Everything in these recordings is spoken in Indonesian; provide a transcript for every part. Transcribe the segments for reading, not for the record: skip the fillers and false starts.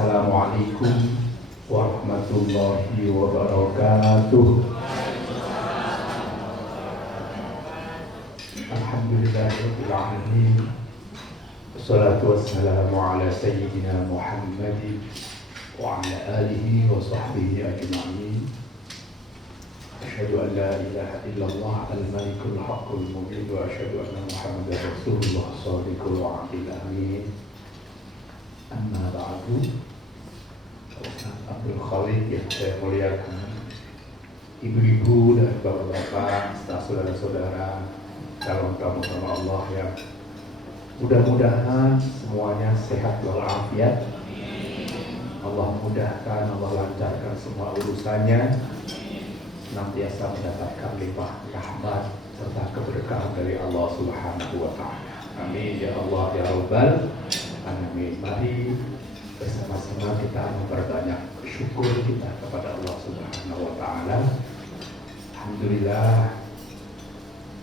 Assalamualaikum warahmatullahi wabarakatuh. Alhamdulillahirabbil alamin. Wassalatu wassalamu ala sayyidina Muhammadin wa ala alihi wa sahbihi ajma'in. Asyhadu an la ilaha illallah al-malikul haqqul mubin wa asyhadu anna Muhammadar Rasulullah shadiqul wa'dil amin. Amma ba'du. Ustaz Abdul Khalid yang saya muliakan, ibu-ibu dan bapak-bapak, serta saudara-saudara calon tamu-tamu Allah yang mudah-mudahan semuanya sehat walafiat. Allah mudahkan, Allah lancarkan semua urusannya, senantiasa mendapatkan limpah rahmat serta keberkahan dari Allah Subhanahu wa Ta'ala. Amin ya Allah ya Rabbal alamin. Mari bersama-sama kita memperbanyak syukur kita kepada Allah Subhanahu wa Ta'ala. Alhamdulillah,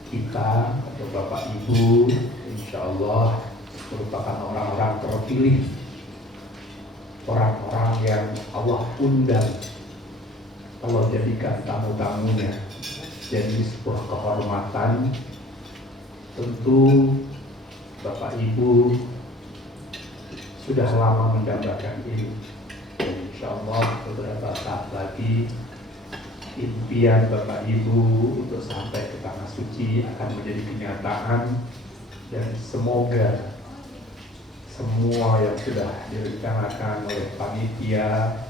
kita atau Bapak Ibu insya Allah merupakan orang-orang terpilih, orang-orang yang Allah undang, Allah jadikan tamu-tamunya. Jadi sebuah kehormatan. Tentu Bapak Ibu sudah lama mendambakan ini, dan insya Allah beberapa saat lagi impian Bapak Ibu untuk sampai ke tanah suci akan menjadi kenyataan. Dan semoga semua yang sudah direncanakan oleh panitia,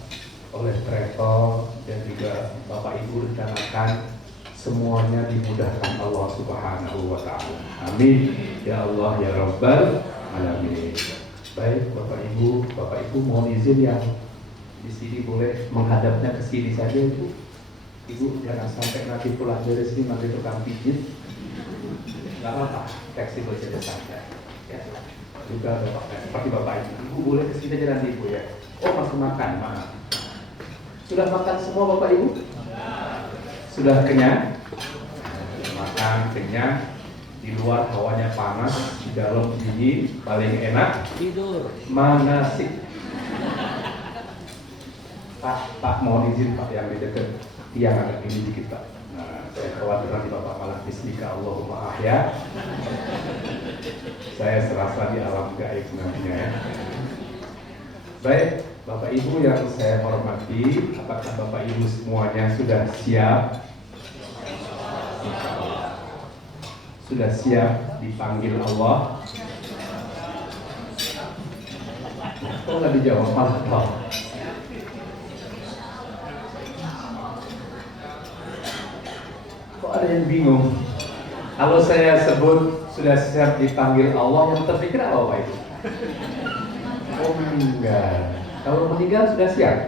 oleh travel, dan juga Bapak Ibu rencanakan, semuanya dimudahkan Allah Subhanahu wa Ta'ala. Amin ya Allah ya Rabbal alamin. Baik Bapak Ibu mohon izin yang di sini boleh menghadapnya ke sini saja Ibu. Ibu jangan sampai nanti pulang dari sini nanti tukang pijit. Enggak apa-apa, fleksibel saja. Ya. Juga Bapak, seperti Bapak Ibu boleh ke sini aja nanti Ibu ya. Oh masih makan, maaf. Sudah makan semua Bapak Ibu? Sudah kenyang? Makan kenyang. Di luar hawanya panas, di dalam dingin, paling enak tidur. Mana sih? Pak mohon izin Pak yang di dekat tiang agak ini dikit Pak. Nah, saya khawatir nanti Bapak malah bismika Allahumma ahya. Saya serasa di alam gaib nantinya ya. Baik, Bapak Ibu yang saya hormati, apakah Bapak Ibu semuanya sudah siap? Sudah siap dipanggil Allah? Kok nggak dijawab malah tahu? Kok ada yang bingung? Kalau saya sebut sudah siap dipanggil Allah, yang terpikir apa Pak Ibu? Oh meninggal. Kalau meninggal sudah siap?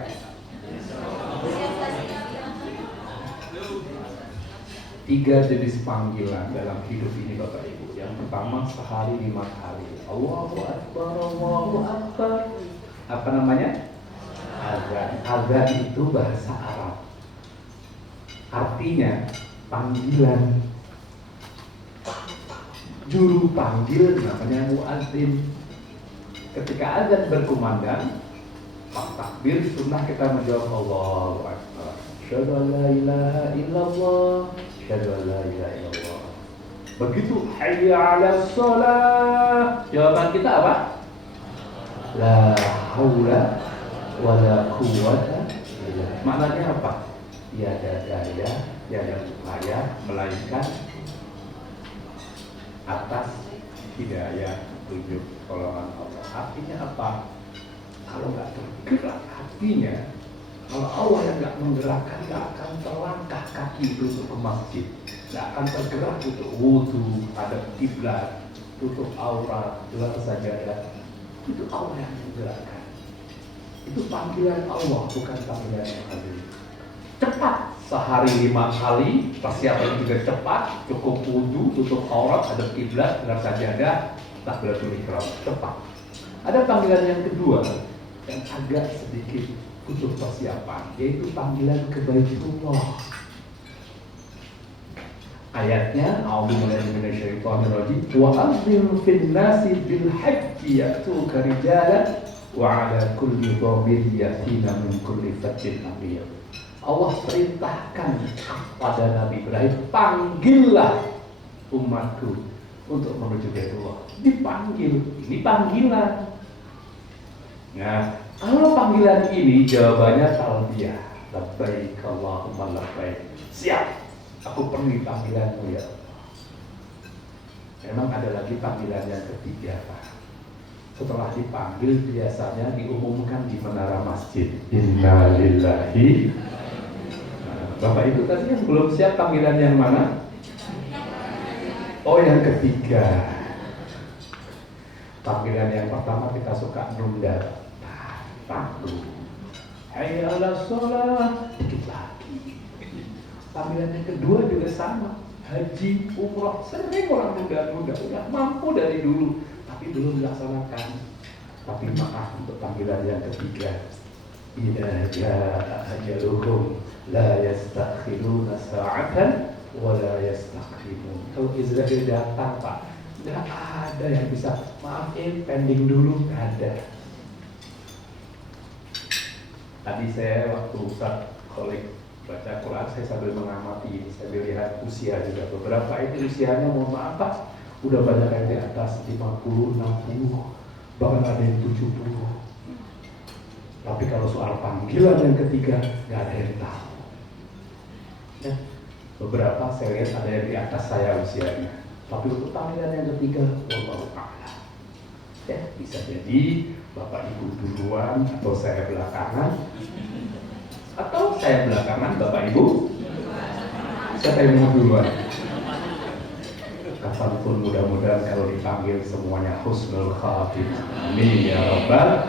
Tiga jenis panggilan dalam hidup ini Bapak Ibu. Yang pertama sehari 5 kali. Allahu Akbar, Allahu Akbar. Apa namanya? Azan. Azan itu bahasa Arab. Artinya panggilan. Juru panggil namanya muadzin. Ketika azan berkumandang, takbir sunnah kita menjawab Allahu Akbar. Asyhadu an la ilaha illallah. Begitu hayya 'alas shalah, jawaban kita apa? La haula wala quwwata illa billah. Maknanya apa? Tiada daya, tiada upaya melainkan atas hidayah petunjuk pertolongan Allah. Artinya apa? Kalau nggak tergerak hatinya, kalau Allah yang nggak menggerakkan, nggak akan terlangkah kaki itu untuk ke masjid, nggak akan tergerak untuk wudhu, hadap kiblat, tutup aurat, gelar sajadah. Itu Allah yang menggerakkan. Itu panggilan Allah, bukan panggilan yang hadir. Cepat, sehari 5 kali, persiapan juga cepat, cukup wudhu, tutup aurat, hadap kiblat, gelar sajadah, takbiratul ihram, cepat. Ada panggilan yang kedua yang agak sedikit butuh persiapan, yaitu panggilan ke Baitullah. Ayatnya, a'udzubillahi minasyaitonir rajim, wa adzim fin nasi bil hajji ya'tuka rijalan wa ala kulli dhamir yatina min kulli fajjin amiq. Allah perintahkan pada Nabi Ibrahim, panggillah umatku untuk menuju Baitullah. Dipanggil, ini panggilan. Nah, kalau panggilan ini jawabannya talbiyah, labbaik Allahumma labbaik. Siap, aku penuhi panggilanmu ya Allah. Memang ada lagi panggilan yang ketiga, Pak. Setelah dipanggil biasanya diumumkan di menara masjid. Inna lillahi. Bapak Ibu tadi yang belum siap panggilan yang mana? Oh, yang ketiga. Panggilan yang pertama kita suka nunda. Tangguh. Hayya 'alas shalah. Dikit lagi. Panggilan yang kedua juga sama. Haji, umrah, sering orang nunda-nunda. Udah mampu dari dulu, tapi belum dilaksanakan. Tapi maaf untuk panggilan yang ketiga. Idza jaa ajaluhum la yastakhiruna sa'atan wa la yastaqdimun. Kalau Israel datang, Pak, nggak ada yang bisa maafin, pending dulu, nggak ada. Tadi saya waktu Ustaz Kholik baca Quran, saya sambil mengamati, saya lihat usia juga. Beberapa itu usianya mohon maaf Pak, udah banyak yang di atas 50, 60, bahkan ada yang 70. Tapi kalau soal panggilan yang ketiga, nggak ada yang tahu. Ya, beberapa saya lihat ada yang di atas saya usianya. Tapi untuk panggilan yang ketiga, wallahu a'lam. Ya, bisa jadi Bapak Ibu duluan atau saya belakangan, atau saya belakangan, Bapak Ibu. Siapa yang mau duluan? Kapanpun mudah-mudahan kalau dipanggil semuanya husnul khatimah. Amin ya rabbal.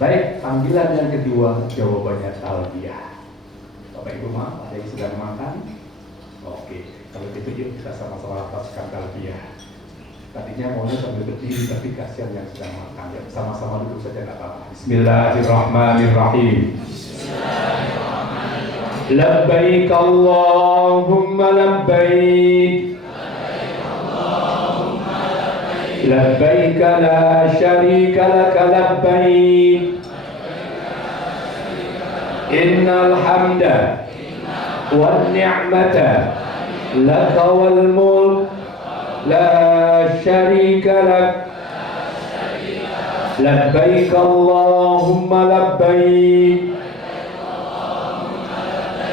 Baik, panggilan yang kedua jawabannya talbiyah. Bapak Ibu maaf, ada yang sedang makan? Oke, kalau gitu yuk kita sama-sama lafazkan talbiyah. Tadinya maunya sambil berdiri, tapi kasihan yang sedang makan. Ya, sama-sama duduk saja nggak apa-apa. Bismillahirrahmanirrahim. Labbaik Allahumma labbaik. Labbaik la syarika laka labbaik. Innal hamda wan ni'mata laka wal mulk la syarika lak. Labbaik Allahumma labbaik.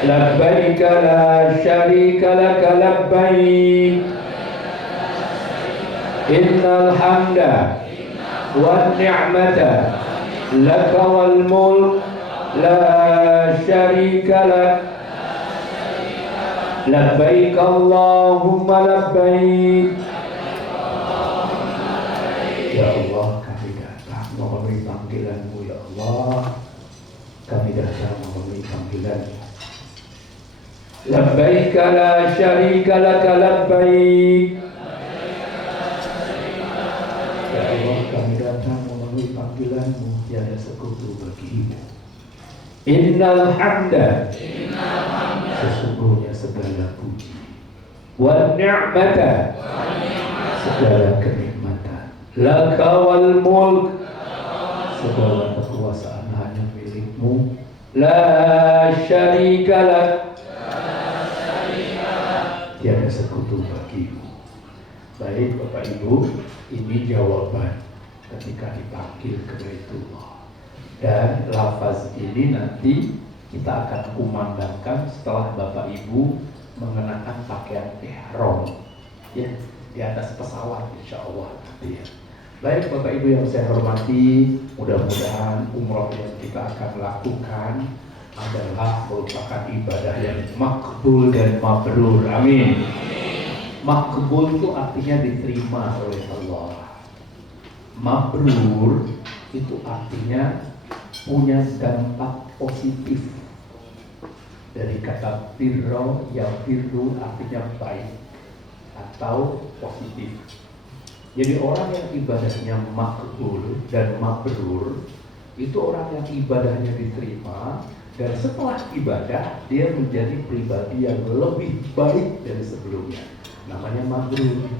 Labbaik la syarika lak labbaik. Innal hamda wan ni'mata laka wal mulk la syarika lak. Labbaik Allahumma labbaik. Ya Allah, kami datang memenuhi panggilan-Mu ya Allah. Kami datang memenuhi panggilan-Mu. Labbaik la syarika lak labbaik. Ya Allah, kami datang memenuhi panggilan-Mu, tiada sekutu bagi-Mu. Innal hamda, sesungguhnya segala puji, wan ni'mata, segala kenikmatan, laka wal mulk, segala kekuasaan hanya milik-Mu, la syarika lak, tiada sekutu bagi-Mu. Baik Bapak Ibu, ini jawaban ketika dipanggil ke Baitullah. Dan lafaz ini nanti kita akan kumandangkan setelah Bapak Ibu mengenakan pakaian ihram, ya, di atas pesawat insya Allah nanti ya. Baik Bapak Ibu yang saya hormati, mudah-mudahan umroh yang kita akan lakukan adalah merupakan ibadah yang makbul dan mabrur. Amin. Makbul itu artinya diterima oleh Allah. Mabrur itu artinya punya dampak positif. Dari kata birro, yang birru artinya baik atau positif. Jadi orang yang ibadahnya makbul dan mabrur itu orang yang ibadahnya diterima, dan setelah ibadah dia menjadi pribadi yang lebih baik dari sebelumnya. Namanya mabrur.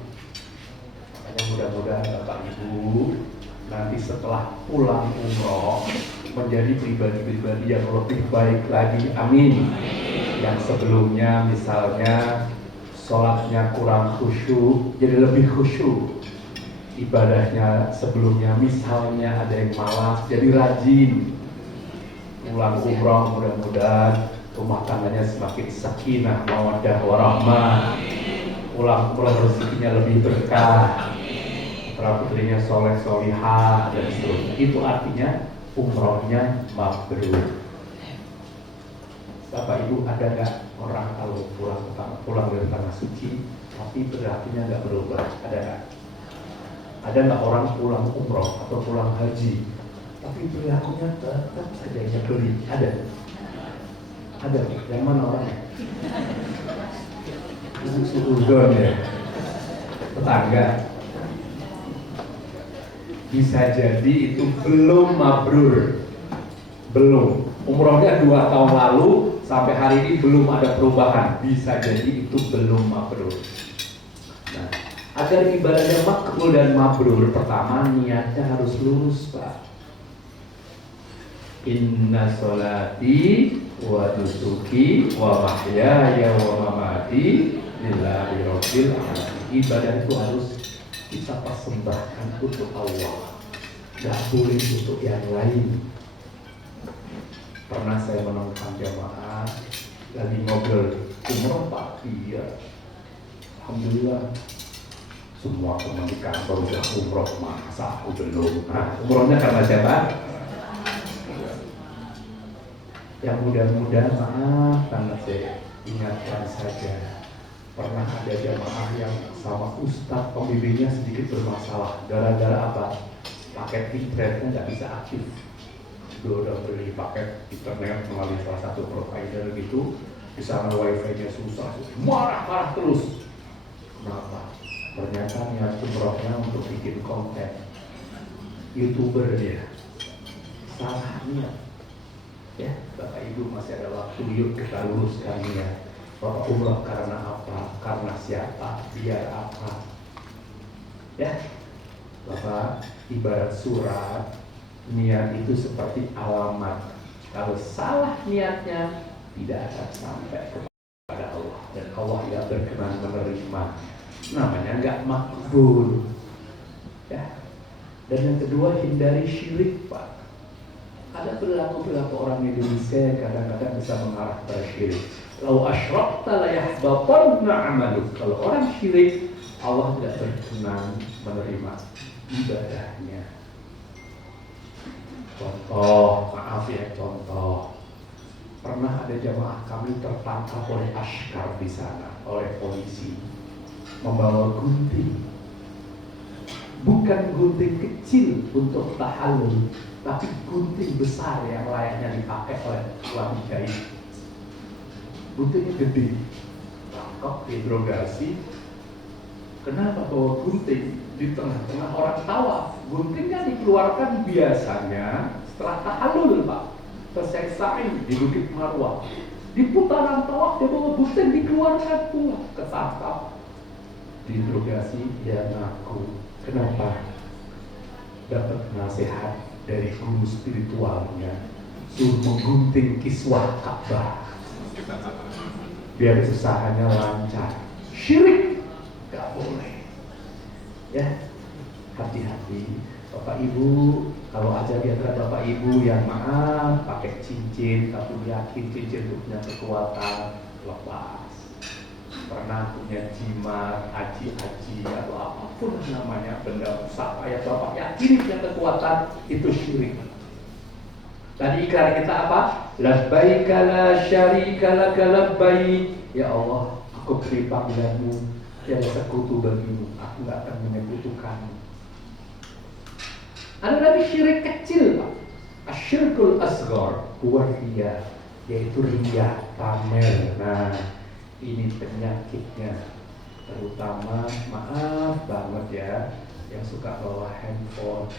Makanya mudah-mudahan Bapak Ibu nanti setelah pulang umroh menjadi pribadi-pribadi yang lebih baik lagi, amin. Yang sebelumnya misalnya sholatnya kurang khusyuk jadi lebih khusyuk, ibadahnya sebelumnya misalnya ada yang malas jadi rajin. Pulang umroh mudah-mudahan rumah tangganya semakin sakinah, mawaddah, warahmah. Pulang rezekinya lebih berkah, putra putrinya soleh solihah dan seterusnya. Itu artinya umrohnya mabrur. Bapak Ibu, ada nggak orang kalau pulang dari tanah suci tapi perilakunya nggak berubah? Ada nggak? Ada nggak orang pulang umroh atau pulang haji tapi perilakunya tetap saja nyebelin? Ada? Ada? Yang mana orangnya? Suudon ya? Tetangga? Bisa jadi itu belum mabrur. Belum. Umrohnya 2 tahun lalu sampai hari ini belum ada perubahan. Bisa jadi itu belum mabrur. Nah, agar ibadahnya makbul dan mabrur, pertama niatnya harus lurus, Pak. Inna sholati wa nusuki wa mahyaya wa mamati lillahi rabbil alamin. Ibadah itu harus kita persembahkan untuk Allah, gak boleh untuk yang lain. Pernah saya menemukan jamaah lagi ngobrol umroh Pak, iya, alhamdulillah semua teman di kantor udah umroh, masa aku belum. Nah, umrohnya karena siapa? Yang mudah-mudahan maaf banget saya ingatkan saja, pernah ada jamaah yang sama ustadz pembimbingnya sedikit bermasalah. Gara-gara apa? Paket internetnya nggak bisa aktif. Dia udah beli paket internet melalui salah satu provider gitu, di sana wifi-nya susah, marah-marah terus. Kenapa? Ternyata niat umrohnya untuk bikin konten YouTuber dia. Salah niat. Ya, Bapak Ibu masih ada waktu, yuk kita luruskan niat. Bapak umroh karena apa? Karena siapa? Biar apa? Ya, Bapak ibarat surat, niat itu seperti alamat. Kalau salah niatnya, tidak akan sampai kepada Allah, dan Allah tidak berkenan menerima. Namanya nggak makbul. Ya. Dan yang kedua, hindari syirik, Pak. Ada perilaku orang Indonesia yang kadang-kadang bisa mengarah pada syirik. Lau asyrakta la yahbatanna amaluk. Kalau orang syirik, Allah tidak berkenan menerima ibadahnya. Contoh, maaf ya, contoh. Pernah ada jamaah kami tertangkap oleh askar di sana, oleh polisi, membawa gunting. Bukan gunting kecil untuk tahallul, tapi gunting besar yang layaknya dipakai oleh tukang jahit. Guntingnya gede, tangkap, diinterogasi. Kenapa bawa gunting di tengah-tengah orang tawaf? Guntingnya dikeluarkan biasanya setelah tahallul, Pak. Selesai sa'i di Bukit Marwah, di putaran tawaf dia bawa gunting, dikeluarkan pula, ketangkap, diinterogasi, dia ngaku. Kenapa? Dapat nasihat dari guru spiritualnya, suruh menggunting kiswah Ka'bah biar usahanya lancar. Syirik gak boleh. Ya, hati-hati Bapak Ibu. Kalau ada di antara Bapak Ibu yang maaf pakai cincin tapi yakin cincin itu punya kekuatan, lepas. Pernah punya jimat, aji-aji atau apapun namanya, benda pusaka yang Bapak yakin punya kekuatan, itu syirik. Tadi ikrar kita apa? Labbaika la syarika laka labbaik. Ya Allah, aku beri panggilanmu, tiada sekutu bagimu, aku tidak akan menyekutukanmu. Ada lagi syirik kecil, Pak. Asyirkul asghar huwa riya, yaitu riya, pamer. Nah, ini penyakitnya, terutama maaf banget ya, yang suka bawa handphone.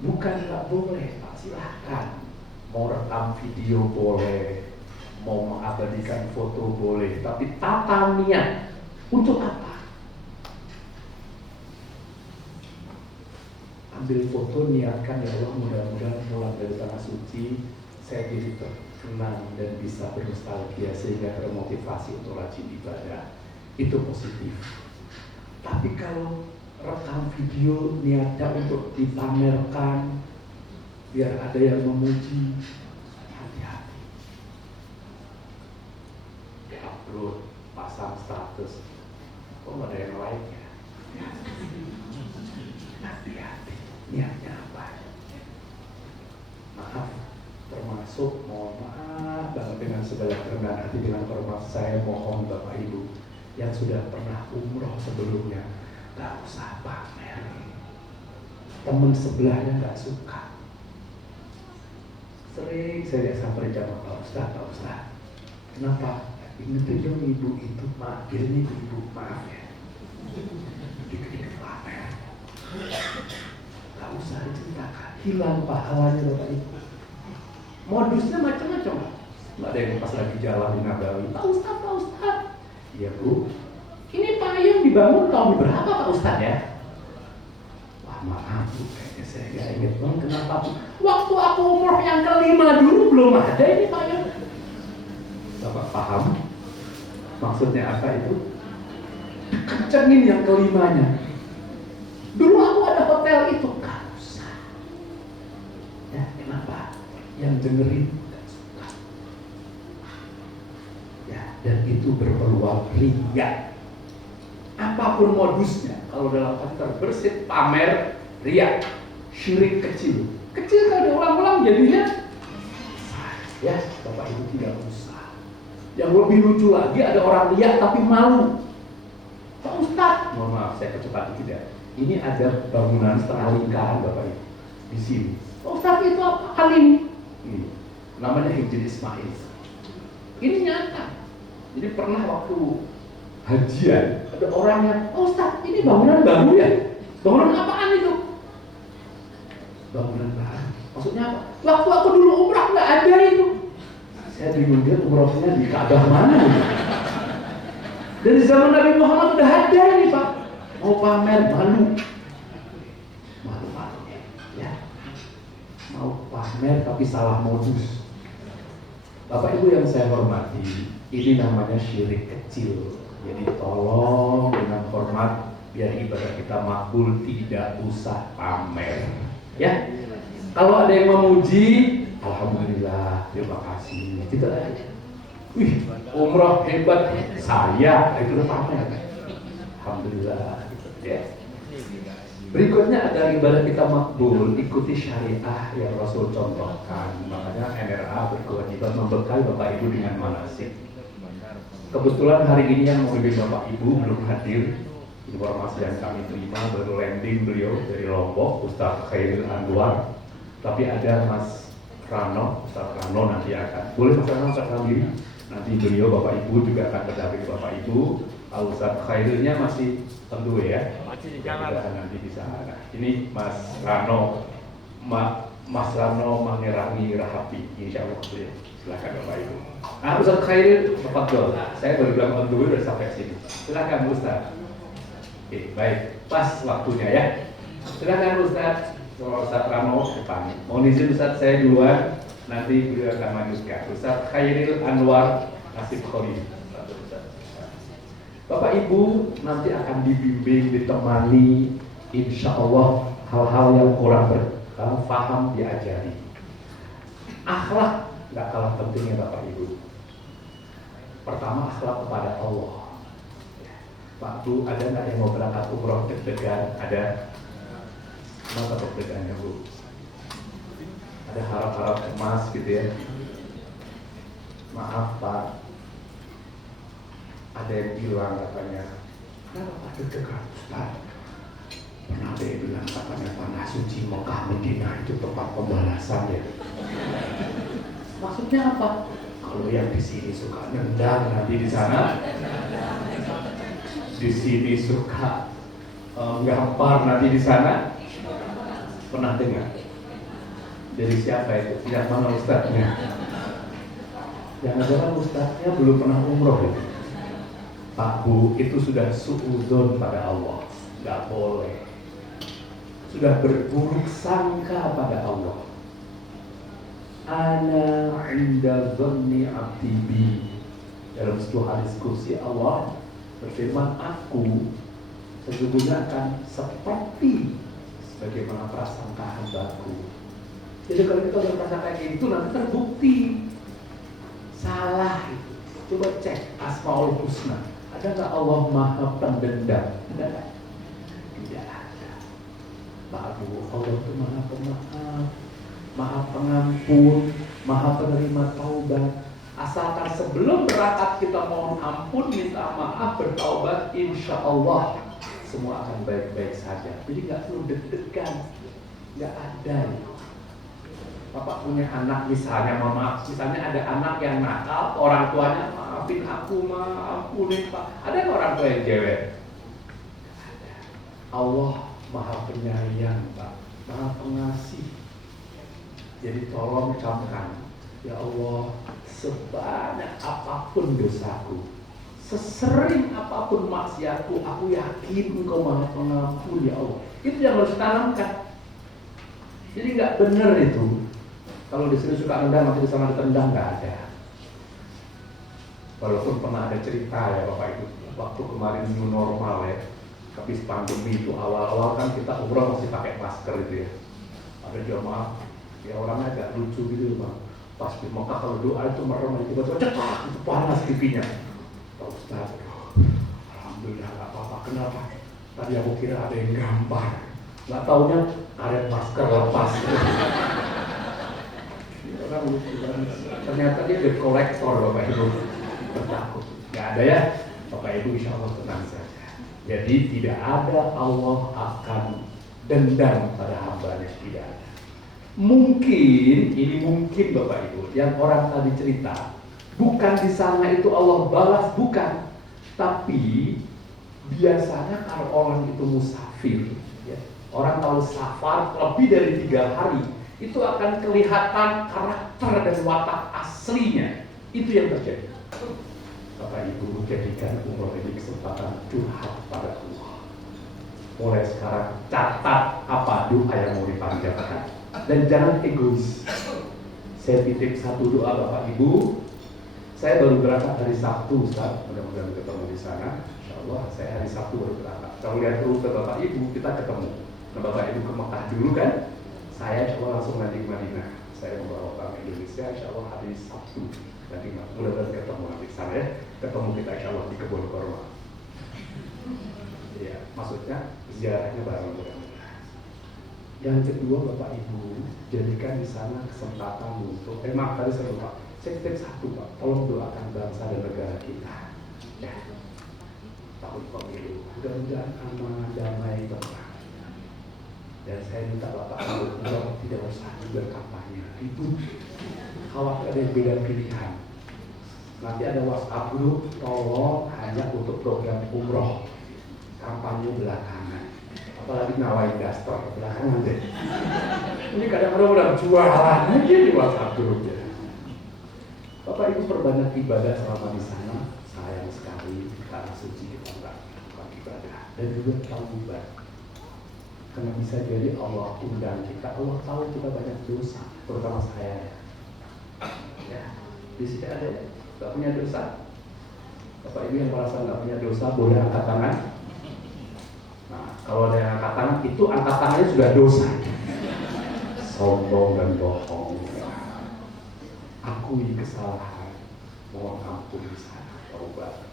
Bukan nggak boleh, Pak, silahkan. Mau rekam video boleh, mau mengabadikan foto boleh, tapi tata niat untuk apa? ambil foto, niatkan ya Allah mudah-mudahan pulang dari tanah suci saya jadi terkenang dan bisa bernostalgia sehingga termotivasi untuk rajin ibadah. Itu positif. Tapi kalau rekam video niatnya untuk dipamerkan biar ada yang memuji, hati-hati. Diupload, pasang status, kok ada yang like ya? Hati-hati, niatnya apa? Maaf, termasuk mohon maaf banget dengan segala kerendahan hati, dengan hormat saya mohon Bapak Ibu yang sudah pernah umroh sebelumnya, gak usah pamer. Temen sebelahnya gak suka. Sering saya sampai jamaah, Pak Ustaz, kenapa? Ini tuh yang ibu itu, maaf, ini ibu, maaf ya, dikit-dikit pamer. Gak usah diceritakan, hilang pahalanya Bapak Ibu. Modusnya macam-macam. Ada yang pas lagi jalan di Nabawi, Pak Ustaz, iya Bu, ini payung dibangun tahun berapa Pak Ustaz ya? Wah maaf Bu, kayaknya saya gak inget Bang, kenapa Bu? Waktu aku umroh yang kelima dulu belum ada ini payung. Bapak paham? Maksudnya apa itu? Kencengin yang kelimanya. Dulu aku ada hotel itu, gak usah. Ya kenapa? Yang dengerin gak suka. Ya, dan itu berpeluang riya. Apapun modusnya, kalau dalam hati terbersit pamer, riya, syirik kecil. Kecil kalau diulang-ulang jadinya, ya Bapak Ibu tidak usah. Yang lebih lucu lagi ada orang riya tapi malu. Pak Ustaz, mohon maaf saya kecepatan tidak. Ini ada bangunan setengah lingkaran Bapak Ibu di sini. Pak Ustaz itu apa kali ini? Ini namanya Hijri Ismail. Ini nyata. Jadi pernah waktu hajian ada orang yang, oh Ustaz ini bangunan baru ya? Bangunan apaan itu? Bangunan baru. Maksudnya apa? Waktu aku dulu umrah nggak ada itu. Saya bingung dia umrahnya di Ka'bah mana gitu. Dari zaman Nabi Muhammad udah ada ini Pak. Mau pamer malu ya. Mau pamer tapi salah modus. Bapak Ibu yang saya hormati, ini namanya syirik kecil. Jadi tolong dengan hormat biar ibadah kita makbul, tidak usah pamer. Ya. Kalau ada yang memuji, alhamdulillah, terima kasih. Kita wih, umrah hebat saya, itu udah pamer. Alhamdulillah. Ya. Berikutnya ada ibadah kita makbul, ikuti syariah yang Rasul contohkan. Makanya NRA berkewajiban membekali Bapak Ibu dengan manasik. Kebetulan hari ini yang memimpin Bapak Ibu belum hadir. Informasi yang kami terima baru landing beliau dari Lombok, Ustaz Khairil Anwar. Tapi ada Mas Rano, Ustaz Rano nanti akan. Boleh Mas Rano saksikan diri? Nanti beliau Bapak Ibu juga akan berdampingi Bapak Ibu. Ustaz Khairulnya masih tentu ya. Masih di jalan. Nanti di sana. Nah, ini Mas Rano, Mas Rano Mangerangi Rahapi. Insya Allah beliau. Silakan Bapak Ibu. Nah, Ustaz Khairul, Bapak Dol. Saya baru bilang on the way udah sampai sini. Silakan Ustaz. Oke, baik. Pas waktunya ya. Silakan Ustaz. Kalau Ustaz Rano depan. Mohon izin Ustaz saya duluan. Nanti beliau akan lanjutkan. Ustaz Khairil Anwar Nasib Khalil. Bapak Ibu nanti akan dibimbing, ditemani, insya Allah hal-hal yang kurang berpaham diajari. Akhlak nggak kalah pentingnya Bapak Ibu. Pertama akhlak kepada Allah. Pak Bu, ada nggak yang mau berangkat umroh deg-degan? Ada? Kenapa deg-degannya Bu? Ada harap-harap cemas gitu ya? Maaf Pak, ada yang bilang katanya, kenapa Pak deg-degan Ustaz? Pernah ada yang bilang katanya tanah suci Mekah Madinah itu tempat pembalasan ya. Maksudnya apa? Kalau yang di sini suka nendang, nanti di sana di sini suka gampar, nanti di sana. Pernah dengar? Dari siapa itu? Yang mana ustadznya? Jangan-jangan ustadznya belum pernah umroh ya? Pak Bu, itu sudah suudzon pada Allah. Gak boleh. sudah berburuk sangka pada Allah. Ana inda dhanni abdi bi. Dalam sebuah hadis kursi Allah berfirman, aku sesungguhnya akan seperti sebagaimana prasangka hambaku. Jadi kalau kita berprasangka kayak gitu nanti terbukti salah itu. Coba cek Asmaul Husna. Ada nggak Allah Maha Pendendam? Tidak ada. Baru Allah itu Maha Pemaaf, Maha Pengampun, Maha Penerima Taubat. Asalkan sebelum berangkat kita mohon ampun, minta maaf, bertaubat, insya Allah semua akan baik-baik saja. Jadi nggak perlu deg-degan, nggak ada. Bapak punya anak misalnya, mama, misalnya ada anak yang nakal, orang tuanya maafin aku, ampunin Pak. Ada nggak orang tua yang cewek? Ada. Allah Maha Penyayang, Pak, Maha Pengasih. Jadi tolong camkan, ya Allah, sebanyak apapun dosaku, sesering apapun maksiatku, aku yakin Engkau Maha Pengampun, ya Allah. Itu yang harus ditanamkan. Jadi nggak benar itu. Kalau di sini suka nendang, nanti di sana ditendang, nggak ada. Walaupun pernah ada cerita ya Bapak Ibu, waktu kemarin new normal ya, habis pandemi itu awal-awal kan kita umroh masih pakai masker itu ya. Ada jamaah, ya orangnya agak lucu gitu Bang. Pas di Mekah kalau doa itu merem, tiba-tiba cetak, itu panas pipinya. Pak Ustaz, alhamdulillah nggak apa-apa. Kenapa? Tadi aku kira ada yang gambar, nggak taunya karet masker lepas. Ternyata dia the kolektor Bapak Ibu. Takut. Nggak ada ya, Bapak Ibu insya Allah tenang saja. Jadi tidak ada Allah akan dendam pada hambanya, tidak ada. Mungkin, ini mungkin Bapak Ibu, yang orang tadi cerita, bukan di sana itu Allah balas, bukan. Tapi biasanya kalau orang itu musafir, ya, orang kalau safar lebih dari 3 hari, itu akan kelihatan karakter dan watak aslinya. Itu yang terjadi. Bapak Ibu, jadikan umroh ini kesempatan curhat pada Allah. Mulai sekarang catat apa doa yang mau dipanjatkan. Dan jangan egois. Saya titip satu doa Bapak Ibu. Saya baru berangkat hari Sabtu, Ustaz. Mudah-mudahan ketemu di sana. Insya Allah saya hari Sabtu baru berangkat. Kalau lihat rute Bapak Ibu, kita ketemu. Nah, Bapak Ibu ke Mekah dulu kan? Saya insya Allah langsung nanti ke Madinah. Saya membawa orang Indonesia insya Allah hari Sabtu. Nanti mudah-mudahan ketemu nanti di sana ya. Ketemu kita insya Allah di Kebun Korma. Iya, maksudnya ziarahnya bareng mudah-mudahan. Yang kedua Bapak Ibu, jadikan di sana kesempatan untuk maaf tadi saya lupa. Saya titip satu Pak, tolong doakan bangsa dan negara kita. Ya, tahun pemilu, mudah-mudahan aman, damai, tenang. Dan saya minta Bapak Ibu tidak usah berkampanye, ribut, khawatir ada yang beda pilihan. Nanti ada WhatsApp group, tolong hanya untuk program umroh, kampanye belakangan. Apalagi nawain daster belakangan deh. Ini kadang-kadang udah jualan aja di WhatsApp grupnya. Bapak Ibu perbanyak ibadah selama di sana. Sayang sekali tanah suci kita nggak ibadah dan juga taubat. Karena bisa jadi Allah undang kita, Allah tahu kita banyak dosa, terutama saya. Ya, di sini ada ya, nggak punya dosa. Bapak Ibu yang merasa nggak punya dosa boleh angkat tangan. Nah, kalau ada yang angkat tangan, itu angkat tangannya sudah dosa. Sombong dan bohong. Akui kesalahan, mohon ampun di sana, taubat.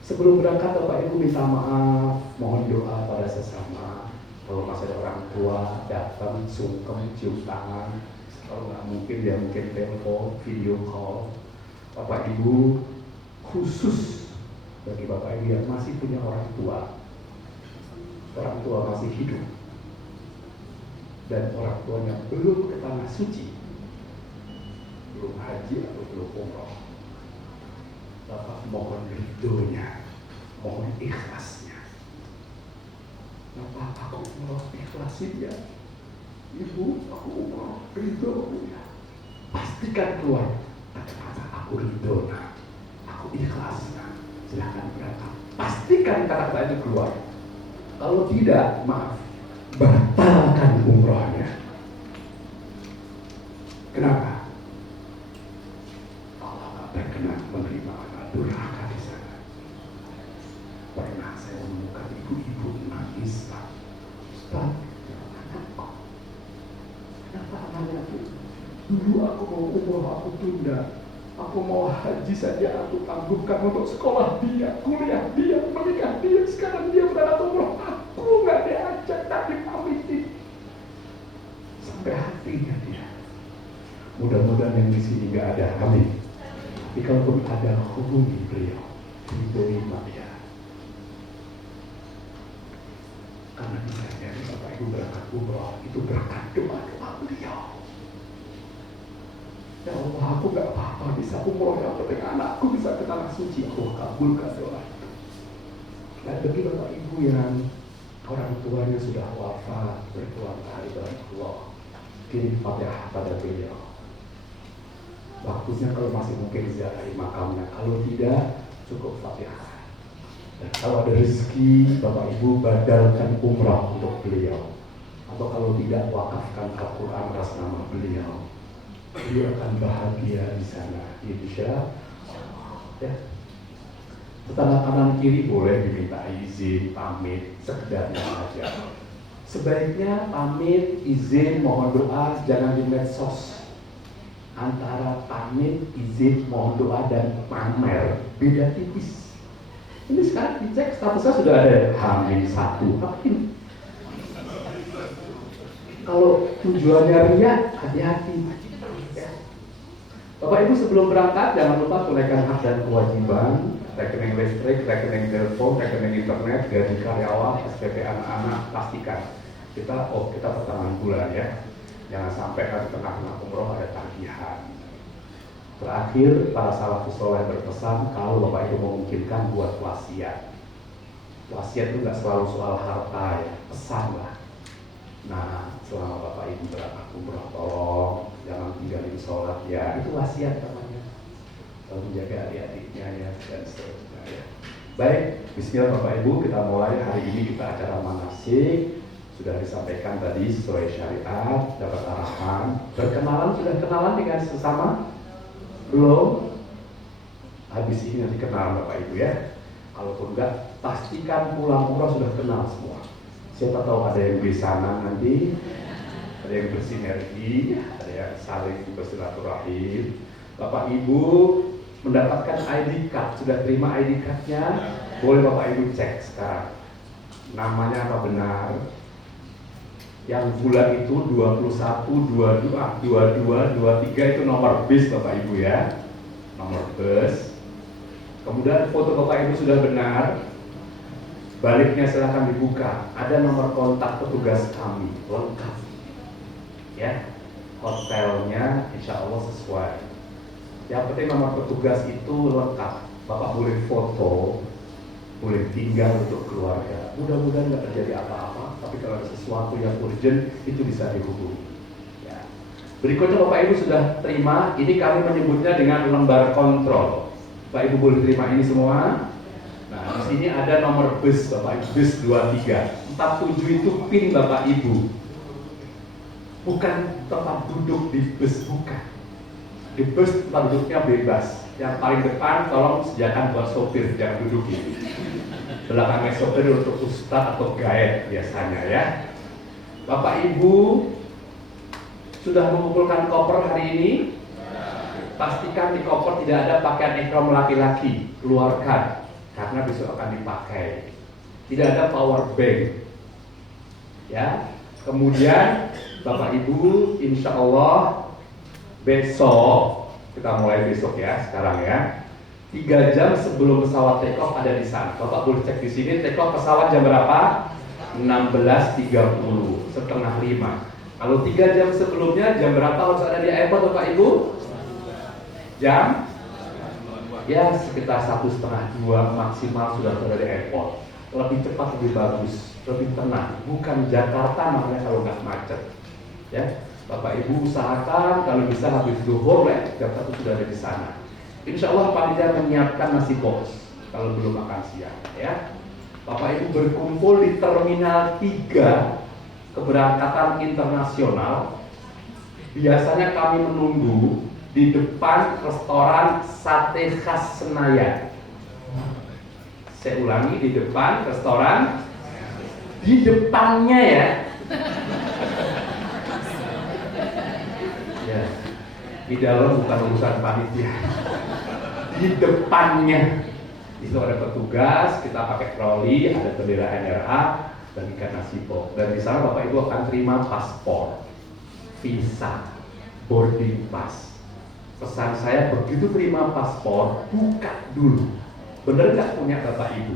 Sebelum berangkat Bapak Ibu minta maaf, mohon doa pada sesama. Kalau masih ada orang tua datang, sungkem, cium tangan. Kalau nggak mungkin ya mungkin telepon, video call. Bapak Ibu khusus bagi Bapak Ibu yang masih punya orang tua masih hidup, dan orang tuanya belum ke tanah suci, belum haji atau belum umroh. Bapak mohon ridhonya, mohon ikhlasnya. Bapak aku umroh, ikhlasin ya. Ibu, aku umroh, ridho ya. Pastikan keluar kata-kata aku ridho, aku ikhlas. Silahkan berangkat. Pastikan kata-kata itu keluar. Kalau tidak, maaf, batalkan umrohnya. Kenapa? Allah nggak berkenan menerima amal durhaka di sana. Pernah saya menemukan ibu-ibu nangis, Pak. Ustaz, anakku, kenapa amalnya aku? Dulu aku mau umroh, aku tunda. Aku mau haji saja, aku tangguhkan untuk sekolah dia, kuliah dia, menikah dia. Sekarang dia berangkat umroh, aku nggak diajak, tak dipamitin. Sampai hatinya dia. Mudah-mudahan yang di sini nggak ada, amin. Tapi kalaupun ada, hubungi beliau, diterima ya. Karena bisa jadi Bapak Ibu berangkat umroh itu berkat doa-doa beliau. Ya Allah, aku gak apa-apa bisa umroh, yang penting anakku bisa ke tanah suci. Allah kabulkan doa itu. Dan bagi Bapak Ibu yang orang tuanya sudah wafat, berkeluarga hari dari Allah, kirim Fatihah pada beliau. Bagusnya kalau masih mungkin ziarahi makamnya, kalau tidak cukup Fatihah. Dan kalau ada rezeki, Bapak Ibu badalkan umrah untuk beliau. Atau kalau tidak, wakafkan Al-Quran atas nama beliau. Dia akan bahagia di sana, insya Allah. Ya. Tetangga kanan kiri boleh diminta izin, pamit, sekedarnya saja. Sebaiknya pamit, izin, mohon doa, jangan di medsos. Antara pamit, izin, mohon doa, dan pamer beda tipis. Ini sekarang dicek statusnya sudah ada H-1. Apa ini? Kalau tujuannya riya, hati-hati. Bapak Ibu sebelum berangkat jangan lupa tunaikan hak dan kewajiban, rekening listrik, rekening telepon, rekening internet, gaji karyawan, SPP anak-anak. Pastikan kita pertengahan bulan ya, jangan sampai di tengah-tengah umroh ada tagihan. Terakhir, para salafus soleh berpesan kalau Bapak Ibu memungkinkan buat wasiat. Wasiat itu nggak selalu soal harta ya, pesan lah. Nah, selama Bapak Ibu berangkat umroh, tolong jangan tinggalin sholat ya, itu wasiat namanya. Tolong menjaga adik-adiknya ya, dan seterusnya ya. Baik, bismillah Bapak Ibu, kita mulai hari ini kita acara manasik. Sudah disampaikan tadi sesuai syariat, dapat arahan. Berkenalan, sudah kenalan dengan sesama? Belum? Habis ini nanti kenalan Bapak Ibu ya. Kalaupun enggak, pastikan pulang umroh sudah kenal semua. Siapa tahu ada yang bersama nanti, ada yang bersinergi, ada yang saling bersilaturahim. Bapak Ibu mendapatkan ID card, sudah terima ID cardnya, boleh Bapak Ibu cek sekarang. Namanya apa benar? Yang bulan itu 21, 22, 22, 23 itu nomor bis Bapak Ibu ya, nomor bus. Kemudian foto Bapak Ibu sudah benar. Baliknya silahkan dibuka, ada nomor kontak petugas kami, lengkap ya, hotelnya insya Allah sesuai. Yang penting nomor petugas itu lengkap, Bapak boleh foto, boleh tinggal untuk keluarga. Mudah-mudahan nggak terjadi apa-apa, tapi kalau ada sesuatu yang urgent itu bisa dihubungi ya. Berikutnya Bapak Ibu sudah terima, ini kami menyebutnya dengan lembar kontrol. Bapak Ibu boleh terima ini semua. Nah, di sini ada nomor bus Bapak Ibu, bus 23. 47 itu PIN Bapak Ibu. Bukan tempat duduk di bus, bukan. Di bus tempat duduknya bebas. Yang paling depan tolong sediakan buat sopir, jangan duduk gitu. Belakangnya sopir untuk ustadz atau guide biasanya ya. Bapak Ibu sudah mengumpulkan koper hari ini. Pastikan di koper tidak ada pakaian ihram laki-laki, keluarkan. Karena besok akan dipakai. Tidak ada power bank ya. Kemudian Bapak Ibu insya Allah besok, kita mulai besok ya, sekarang ya, 3 jam sebelum pesawat take off ada di sana. Bapak boleh cek di sini take off pesawat jam berapa? 16.30, setengah 5. Kalau 3 jam sebelumnya jam berapa harus ada di airport Bapak Ibu? Jam ya sekitar 1:30, 2 maksimal sudah berada di airport. Lebih cepat lebih bagus, lebih tenang. Bukan Jakarta namanya kalau nggak macet. Ya, Bapak Ibu usahakan kalau bisa habis zuhur jam 1 sudah ada di sana. Insya Allah panitia menyiapkan nasi box kalau belum makan siang. Ya, Bapak Ibu berkumpul di Terminal 3 keberangkatan internasional, biasanya kami menunggu di depan restoran sate khas Senayan. Saya ulangi, di depan restoran, di depannya ya. Ya, di dalam bukan urusan panitia. Di depannya itu ada petugas, kita pakai troli, ada bendera NRA, bagikan nasi pop. Dan di sana Bapak Ibu akan terima paspor, visa, boarding pass. Pesan saya, begitu terima paspor, buka dulu. Bener nggak punya Bapak Ibu?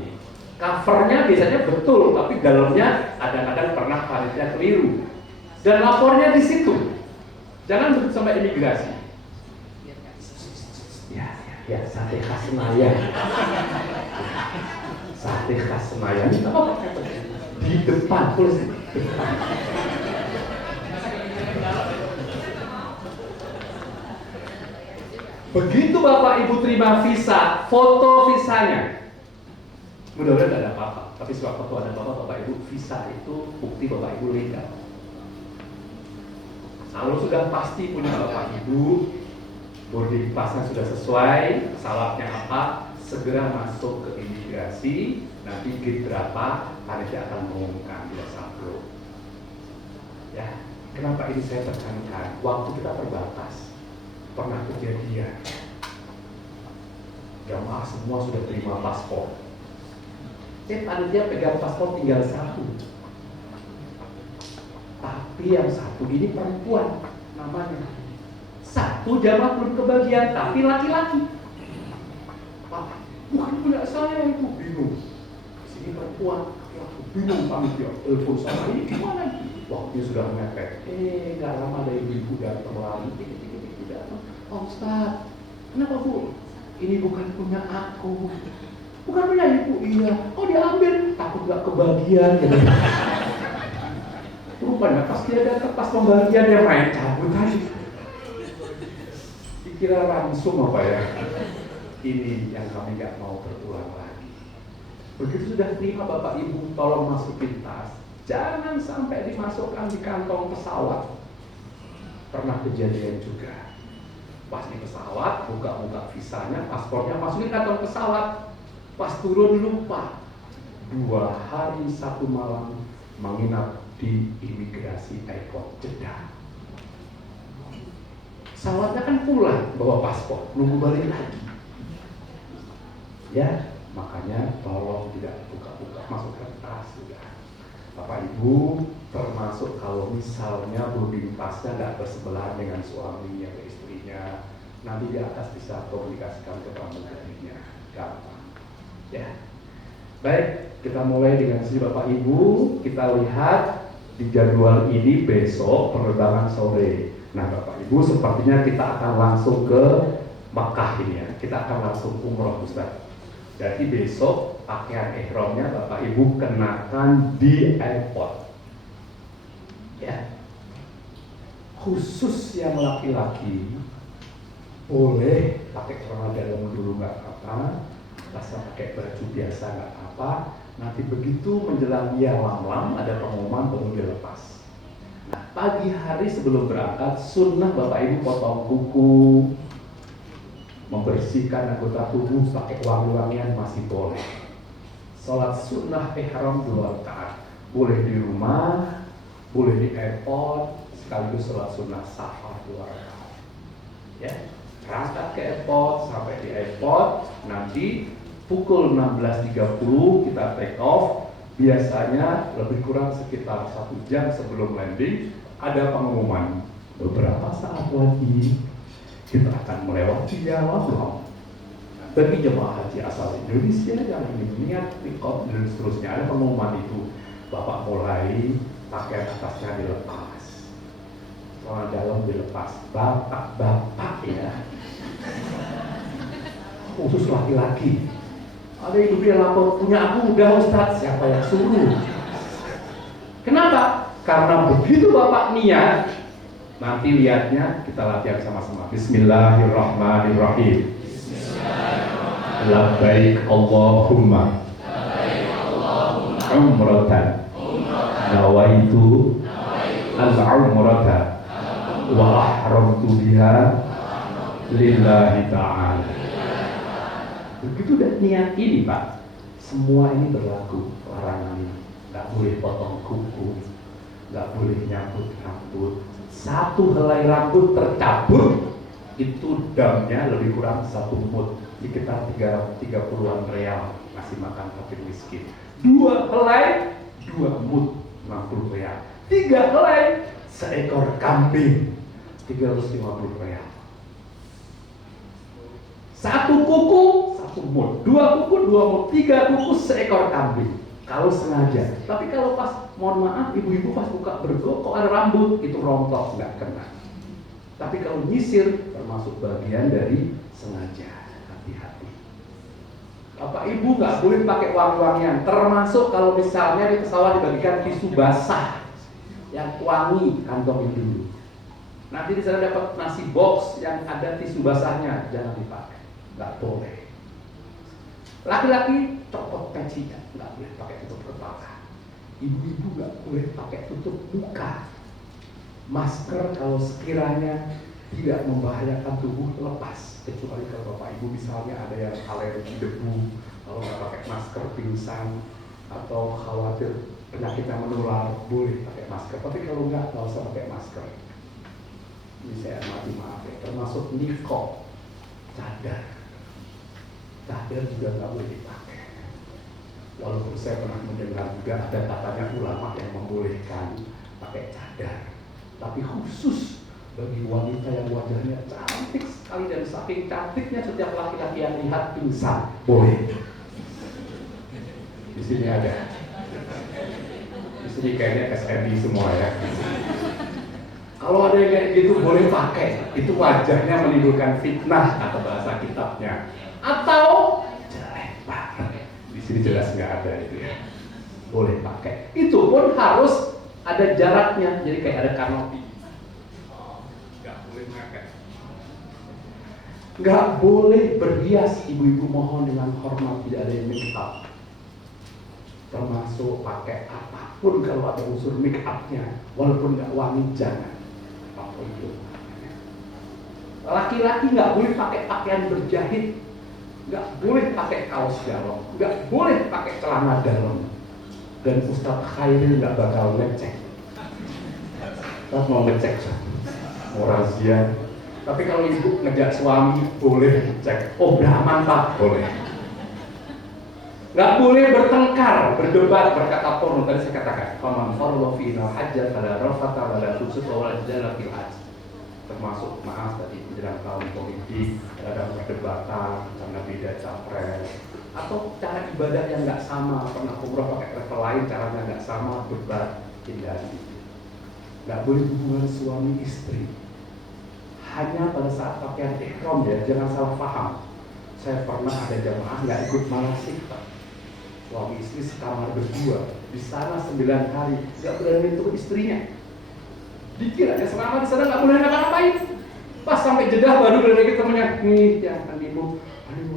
Covernya biasanya betul, tapi dalamnya kadang-kadang pernah panitia keliru. Dan lapornya di situ. Jangan begitu sampai imigrasi. Ya, sate khas Senayan. Sate khas Senayan. Di depan, tulis di depan. Begitu Bapak Ibu terima visa, foto visanya. Mudah-mudahan tidak ada apa-apa. Tapi sewaktu ada apa-apa, Bapak Ibu, visa itu bukti Bapak Ibu legal. Kalau sudah pasti punya Bapak Ibu, boarding passnya sudah sesuai, pesawatnya apa, segera masuk ke imigrasi. Nanti gate berapa, panitia akan mengumumkan di WhatsApp. Ya, kenapa ini saya tekankan? Waktu kita terbatas. Pernah kejadian jamaah semua sudah terima paspor, panitia pegang paspor tinggal satu, tapi yang satu ini perempuan namanya. Satu jamaah belum kebagian, tapi laki-laki. Pak, bukan punya saya itu, bingung. Sini perempuan, laki-laki, bingung panitia. Telepon sama ini gimana? Waktunya sudah mepet. Gak lama ada ibu-ibu datang lagi. Oh Ustaz, kenapa Bu? Ini bukan punya aku. Bukan punya ibu, iya. Oh diambil, takut gak kebagian gitu. Rupanya pas dia datang, pas pembagian dia main cabut tadi. Dikira langsung apa ya? Ini yang kami gak mau berulang lagi. Begitu sudah terima Bapak Ibu, tolong masukin tas. Jangan sampai dimasukkan di kantong pesawat. Pernah kejadian juga. Pas di pesawat, buka-buka visanya, paspornya masukin kantong pesawat. Pas turun lupa. 2 hari 1 malam menginap di imigrasi airport Jeddah. Pesawatnya kan pulang bawa paspor, nunggu balik lagi. Ya, makanya tolong tidak buka-buka, masukkan tas sudah. Bapak Ibu, termasuk kalau misalnya boarding passnya nggak bersebelahan dengan suaminya atau istrinya, nanti di atas bisa komunikasikan ke pramugarinya, gampang. Ya, baik, kita mulai dengan sini Bapak Ibu. Kita lihat di jadwal ini besok penerbangan sore. Nah Bapak Ibu, sepertinya kita akan langsung ke Makkah ini ya. Kita akan langsung umroh Ustaz. Jadi besok pakaian ihramnya Bapak Ibu kenakan di airport. Ya. Khusus yang laki-laki boleh pakai celana dalam dulu nggak apa-apa, rasa pakai baju biasa nggak apa-apa. Nanti begitu menjelang lam ada pengumuman baru dilepas. Nah, pagi hari sebelum berangkat sunnah Bapak Ibu potong kuku, membersihkan anggota tubuh pakai wangi-wangian masih boleh. Sholat sunnah ihram 2 rakaat, boleh di rumah, boleh di airport, sekaligus sholat sunnah safar 2 rakaat. Ya, berangkat ke airport, sampai di airport, nanti pukul 16.30 kita take off. Biasanya lebih kurang sekitar 1 jam sebelum landing ada pengumuman. Beberapa saat lagi kita akan melewati Yalamlam. Bagi jemaah haji asal Indonesia yang ingin niat mikot dan seterusnya, ada pengumuman itu. Bapak mulai pakaian atasnya dilepas, celana dalam dilepas. Bapak ya, khusus laki-laki. Ada ibu yang lapor, punya aku udah Ustaz. Siapa yang suruh? Kenapa? Karena begitu Bapak niat, nanti lihatnya kita latihan sama-sama. Bismillahirrahmanirrahim. Labbaik Allahumma umratan nawaitu al-umrata wa ahramtu biha lillahi ta'ala. Begitu dan niat ini Pak, semua ini berlaku. Larangan ini nggak boleh potong kuku, nggak boleh nyabut rambut. Satu helai rambut tercabut itu damnya lebih kurang 1 mud, sekitar 30-an real, masih makan fakir miskin. 2 helai 2 mud 60 real. 3 helai seekor kambing 350 real. 1 kuku 1 mud, 2 kuku 2 mud, 3 kuku seekor kambing. Kalau sengaja. Tapi kalau pas, mohon maaf, ibu-ibu pas buka bergo kok ada rambut, itu rontok, nggak kena. Tapi kalau nyisir termasuk bagian dari sengaja. Hati-hati. Bapak Ibu nggak boleh pakai wangi-wangian. Termasuk kalau misalnya di pesawat dibagikan tisu basah yang wangi, kantongin dulu. Nanti di sana dapat nasi box yang ada tisu basahnya, jangan dipakai. Nggak boleh. Laki-laki copot pecinya, nggak boleh pakai tutup kepala. Ibu-ibu nggak boleh pakai tutup muka. Masker kalau sekiranya tidak membahayakan tubuh lepas, kecuali kalau Bapak Ibu misalnya ada yang alergi debu, kalau nggak pakai masker pingsan atau khawatir penyakitnya menular, boleh pakai masker. Tapi kalau nggak usah pakai masker. Ini saya maaf ya, termasuk nikob, cadar juga nggak boleh dipakai. Walaupun saya pernah mendengar juga ada katanya ulama yang membolehkan pakai cadar, tapi khusus bagi wanita yang wajahnya cantik sekali dan saking cantiknya setiap laki-laki yang lihat pingsan, boleh. Di sini ada, di sini kayaknya SNI semua ya. Kalau ada yang kayak gitu boleh pakai, itu wajahnya menimbulkan fitnah kata bahasa kitabnya. Atau jelek banget, di sini jelas nggak ada itu ya. Boleh pakai, itu pun harus ada jaraknya, jadi kayak ada kanopi. Nggak boleh pakai. Nggak boleh berhias, ibu-ibu mohon dengan hormat, tidak ada yang make up. Termasuk pakai apapun kalau ada unsur make upnya, walaupun nggak wangi jangan. Apa itu? Laki-laki nggak boleh pakai pakaian berjahit. Nggak boleh pakai kaos galon, nggak boleh pakai celana dalam, dan Ustadz Khairil nggak bakal ngecek. Ustadz mau ngecek, mau razia. Tapi kalau ibu ngejak suami boleh ngecek. Oh udah aman Pak, boleh. Nggak boleh bertengkar, berdebat, berkata porno. Tadi saya katakan, faman farwa fi hajjat fala rafata wala fusuqa wala jidala fil hajj. Termasuk maaf tadi menjelang tahun politik ada perdebatan karena beda capres atau cara ibadah yang nggak sama, pernah umrah pakai travel lain caranya nggak sama, debat, hindari. Nggak boleh hubungan suami istri hanya pada saat pakaian ihram ya, jangan salah paham. Saya pernah ada jamaah nggak ikut manasik Pak, suami istri sekamar berdua di sana 9 hari, nggak berani untuk istrinya. Dikira aja selama di sana nggak boleh ngapa-ngapain. Pas sampai Jeddah baru berani temennya, nih yang animu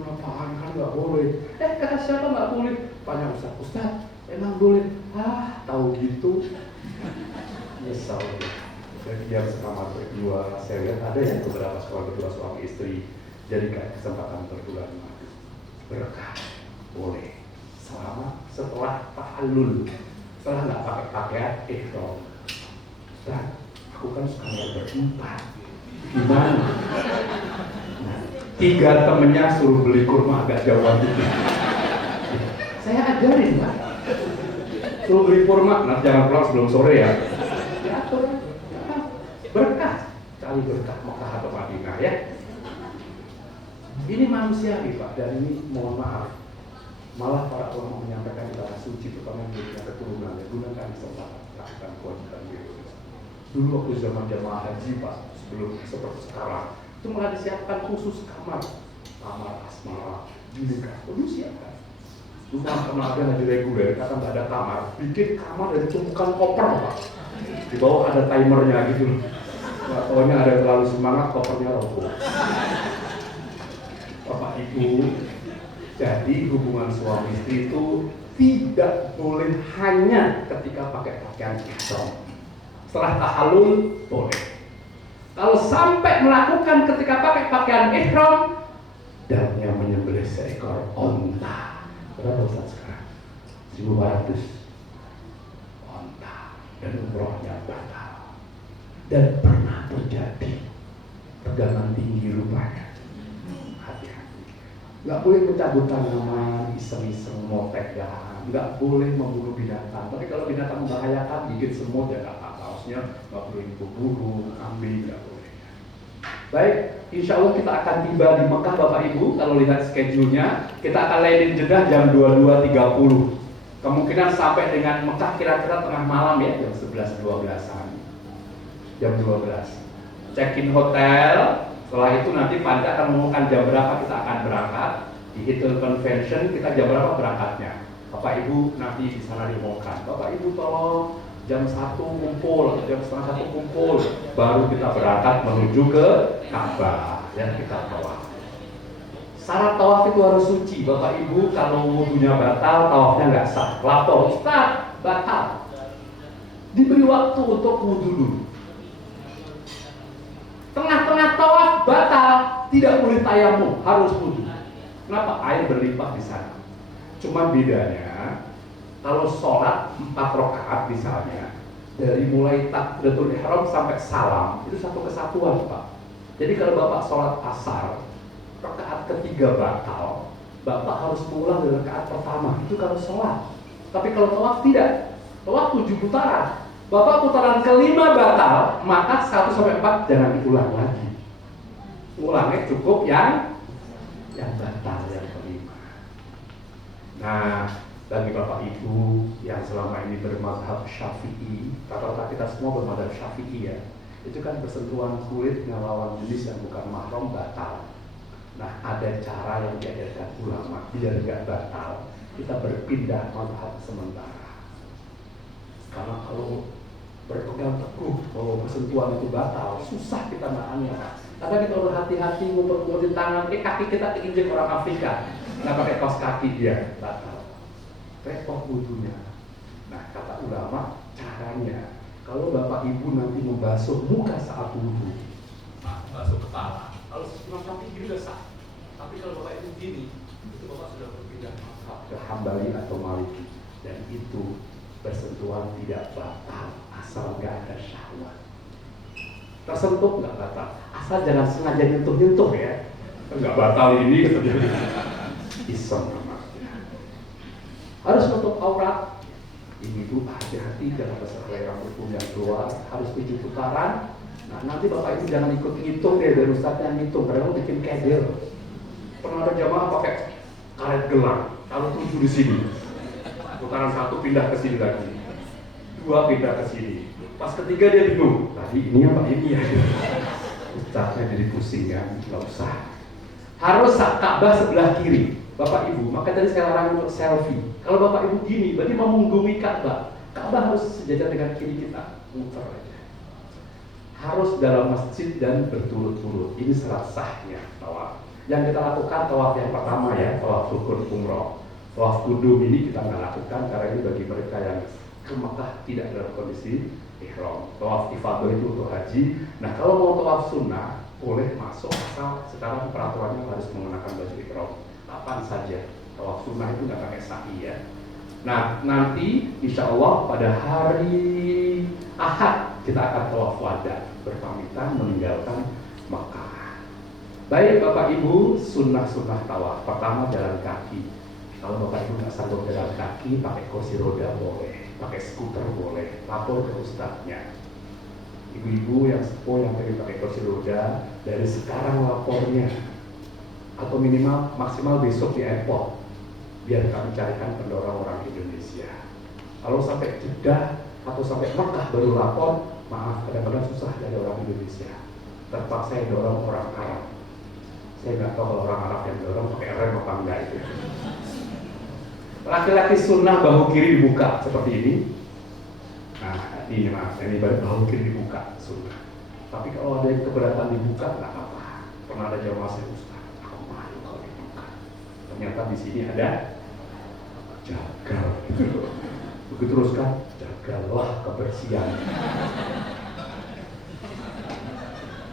apaan kan nggak boleh. Kata siapa nggak boleh? Tanya Ustaz, emang boleh? Tahu gitu. Nyesal. Jadi yang sekamar berdua, saya lihat ada yang beberapa sekolah berdua suami istri, jadi kayak kesempatan berbulan madu. Berkah, boleh. Selama setelah tahallul, setelah nggak pakai pakaian ihram. Ustaz, aku kan sekamar berempat, gimana? Nah, 3 temennya suruh beli kurma agak jauhan gitu. Saya ajarin Pak, suruh beli kurma, nah jangan pulang sebelum sore ya. Diatur, berkah, cari berkah Mekah atau Madinah ya. Ini manusiawi Pak, dan ini mohon maaf, malah para ulama menyampaikan di tanah suci terutama di keturunan ya, gunakan kesempatan lakukan kewajiban itu. Dulu waktu zaman jamaah haji Pak, sebelum seperti sekarang, itu malah disiapkan khusus kamar asmara, bilikah, dulu siapkan. Dulu pernah ada haji reguler, kata nggak ada kamar, bikin kamar dari tumpukan koper Pak. Di bawah ada timernya gitu. Nggak taunya ada terlalu semangat, kopernya roboh. Bapak Ibu, jadi hubungan suami istri itu tidak boleh hanya ketika pakai pakaian ihram. Setelah tahallul boleh. Kalau sampai melakukan ketika pakai pakaian ihram, dan yang menyembelih seekor onta. Berapa Ustaz sekarang? 1.400 onta, dan umrohnya batal. Dan pernah terjadi tegangan tinggi rupanya. Hati-hati. Nggak boleh mencabut tanaman, iseng-iseng mau pegang, nggak boleh membunuh binatang. Tapi kalau binatang membahayakan, gigit semut ya nggak apa-apa. Maksudnya nggak boleh diburu, kambing, nggak boleh. Baik, insya Allah kita akan tiba di Mekah Bapak Ibu. Kalau lihat schedule-nya, kita akan landing Jeddah jam 22.30. Kemungkinan sampai dengan Mekah kira-kira tengah malam ya, jam 11-12an. Jam 12. Check-in hotel. Setelah itu nanti Panja akan mengumumkan jam berapa kita akan berangkat. Di Hilton Convention kita jam berapa berangkatnya. Bapak Ibu nanti di sana diumumkan. Bapak Ibu tolong jam 1 kumpul, jam setengah 1 kumpul, baru kita berangkat menuju ke Ka'bah yang kita tawaf. Syarat tawaf itu harus suci. Bapak Ibu kalau wudunya batal, tawafnya nggak sah. Lapor, Ustaz, batal. Diberi waktu untuk wudu dulu. Tengah-tengah tawaf batal, tidak boleh tayamum, harus wudu. Kenapa? Air berlimpah di sana. Cuma bedanya, kalau sholat 4 rakaat misalnya, dari mulai takbiratul ihram sampai salam, itu satu kesatuan Pak. Jadi kalau Bapak sholat asar, rakaat ketiga batal, Bapak harus mengulang dari rakaat pertama. Itu kalau sholat. Tapi kalau tawaf tidak. Tawaf 7 putaran. Bapak putaran kelima batal, maka 1-4 jangan diulang lagi. Ulangnya cukup yang batal, yang kelima. Nah, bagi Bapak Ibu yang selama ini bermadzhab Syafi'i, rata-rata kita semua bermadzhab Syafi'i ya, itu kan bersentuhan kulit dengan lawan jenis yang bukan mahram batal. Nah, ada cara yang diajarkan ulama biar nggak batal, kita berpindah mazhab sementara. Karena kalau berpegang teguh bahwa bersentuhan itu batal, susah kita nahannya. Karena kita harus hati-hati ngumpet-ngumpetin tangan, kaki kita keinjek orang Afrika, nggak pakai kaos kaki dia batal. Repot wudunya. Nah, kata ulama, caranya kalau Bapak Ibu nanti membasuh muka saat wudu, basuh kepala. Kalau cuma kaki gini udah sah. Tapi kalau Bapak Ibu gini, itu Bapak sudah berpindah ke Hambali atau Maliki, dan itu bersentuhan tidak batal asal nggak ada syahwat. Tersentuh nggak batal, asal jangan sengaja nyentuh-nyentuh ya. Nggak batal ini terjadi iseng. Harus nutup aurat. Ibu-ibu hati-hati jangan berselai rambut pun yang keluar, harus 7 putaran. Nah, nanti Bapak Ibu jangan ikut ngitung deh dari Ustaz yang ngitung, karena lo bikin kedel. Pernah ada jamaah pakai karet gelang, taruh 7 di sini. Putaran 1 pindah ke sini lagi, 2 pindah ke sini. Pas ketiga dia bingung, tadi ini apa ini ya? Ustaznya jadi pusing kan, nggak usah. Harus Ka'bah sebelah kiri. Bapak Ibu, maka tadi saya larang untuk selfie. Kalau Bapak Ibu gini, berarti memunggungi Ka'bah. Ka'bah harus sejajar dengan kiri kita, muter aja. Harus dalam masjid dan berturut-turut. Ini syarat sahnya tawaf. Yang kita lakukan tawaf yang pertama ya, tawaf rukun umroh. Tawaf kudum ini kita nggak lakukan karena ini bagi mereka yang ke Mekah tidak dalam kondisi ihram. Tawaf ifadah itu untuk haji. Nah, kalau mau tawaf sunnah boleh masuk asal sekarang peraturannya harus menggunakan baju ihram. Kapan saja. Tawaf sunnah itu nggak pakai sa'i ya. Nah, nanti insya Allah pada hari Ahad kita akan tawaf wada, berpamitan meninggalkan Makkah. Baik Bapak Ibu, sunnah-sunnah tawaf. Pertama jalan kaki. Kalau Bapak Ibu nggak sanggup jalan kaki, pakai kursi roda boleh, pakai skuter boleh, lapor ke ustadznya. Ibu-ibu yang sepuh yang pengen pakai kursi roda, dari sekarang lapornya. Atau minimal maksimal besok di airport, biar kami carikan pendorong orang Indonesia. Kalau sampai Jeddah atau sampai Mekah baru lapor, maaf kadang-kadang susah dari orang Indonesia. Terpaksa yang dorong orang Arab. Saya nggak tahu kalau orang Arab yang dorong pakai rem apa enggak itu. Laki-laki sunnah bahu kiri dibuka seperti ini. Nah ini mas, ini bahu kiri dibuka sunnah. Tapi kalau ada yang keberatan dibuka nggak apa-apa. Pernah ada jamaah saya Ustaz, ternyata di sini ada jagal. Begitu terus kan, jagalah kebersihan.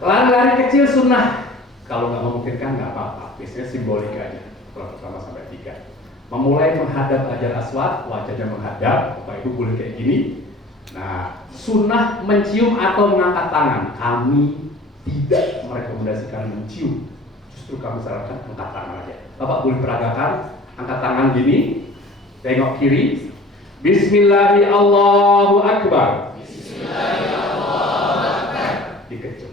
Lari-lari kecil sunnah. Kalau nggak memungkinkan nggak apa-apa. Biasanya simbolik aja. Kalau pertama sampai 3. Memulai menghadap Hajar Aswad, wajahnya menghadap. Bapak Ibu boleh kayak gini. Nah, sunnah mencium atau mengangkat tangan. Kami tidak merekomendasikan mencium. Justru kami sarankan angkat tangan aja. Bapak boleh peragakan, angkat tangan gini, tengok kiri. Bismillahirrahmanirrahim, Allahu Akbar. Bismillahirrahmanirrahim. Dikecut.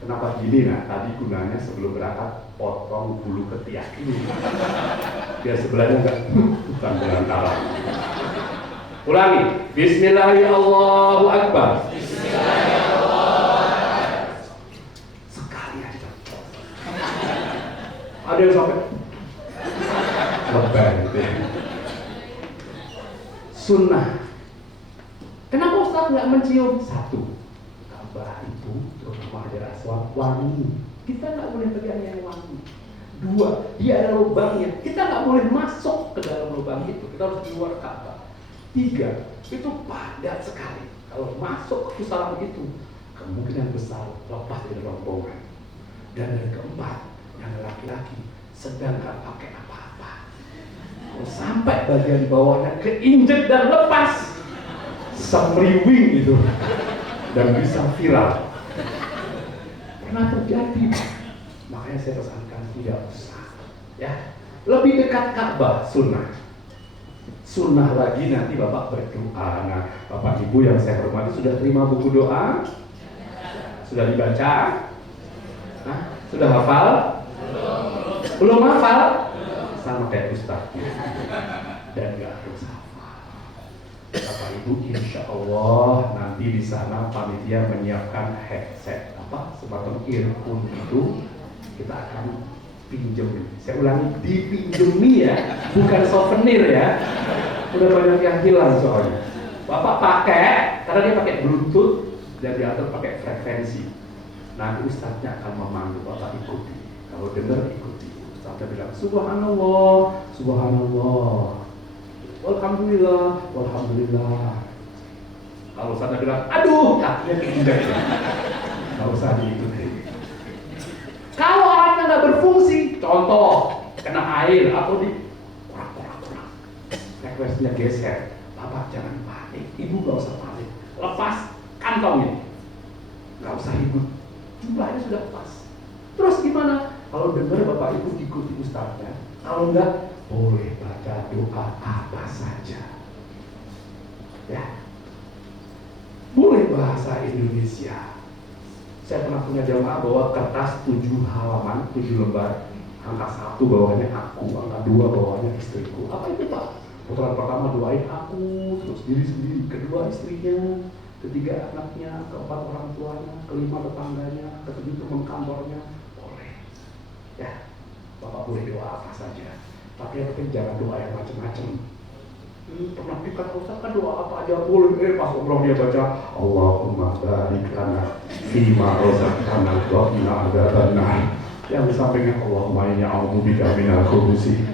Kenapa gini? Nah, tadi gunanya sebelum berangkat potong bulu ketiak ini. Biar sebelahnya enggak bukan berantara. Ulangi. Bismillahirrahmanirrahim, Allahu Akbar. Sekali aja. Ada yang sampai lebay gitu ya. Sunnah. Kenapa Ustaz nggak mencium? 1. Ka'bah itu terutama Hajar Aswad wangi. Kita nggak boleh pegang yang wangi. 2. Dia ada lubangnya. Kita nggak boleh masuk ke dalam lubang itu. Kita harus keluar Ka'bah. 3. Itu padat sekali. Kalau masuk ke pusaran itu, kemungkinan besar lepas dari rombongan. Dan yang keempat, yang laki-laki sedang nggak pakai apa-apa. Kalau sampai bagian bawahnya keinjek dan lepas, semriwing itu, dan bisa viral. Pernah terjadi. Makanya saya pesankan tidak usah. Ya, lebih dekat Ka'bah sunnah. Sunnah lagi nanti Bapak berdoa. Nah, Bapak Ibu yang saya hormati sudah terima buku doa? Sudah dibaca? Nah, sudah hafal? Belum hafal? Sama kayak Ustaznya. Dan nggak harus hafal. Bapak Ibu, insya Allah nanti di sana panitia menyiapkan headset semacam earphone itu kita akan pinjemin. Saya ulangi, dipinjemi ya, bukan souvenir ya. Udah banyak yang hilang soalnya. Bapak pakai, karena dia pakai Bluetooth dan diatur pakai frekuensi. Nanti Ustaznya akan memandu, Bapak ikuti. Kalau dengar ikuti. Ustaznya bilang Subhanallah, Subhanallah, Alhamdulillah, Alhamdulillah. Kalau Ustaznya bilang, aduh, kakinya keinjak ya. Nggak usah diikuti. Kalau alatnya nggak berfungsi, contoh kena air atau di kurang, frekuensinya geser, Bapak jangan panik, Ibu nggak usah panik, lepas kantongnya, nggak usah ikut, jumlahnya sudah pas. Terus gimana? Kalau dengar Bapak Ibu ikuti Ustaznya, kalau nggak boleh baca doa apa saja, ya, boleh bahasa Indonesia. Saya pernah punya jamaah bawa kertas 7 halaman, 7 lembar. Angka 1 bawahnya aku, angka 2 bawahnya istriku. Apa itu Pak? Putaran pertama doain aku, terus diri sendiri, kedua istrinya, ketiga anaknya, keempat orang tuanya, kelima tetangganya, ketujuh teman kantornya. Boleh. Ya, Bapak boleh doa apa saja. Tapi yang penting jangan doa yang macam-macam. Pernah dikata Ustaz kan doa apa aja boleh. Pas umroh dia baca Allahumma barik lana fima razaqtana wa qina adzabannar. Yang disampaikan Allahumma inni a'udzubika minal khubuthi.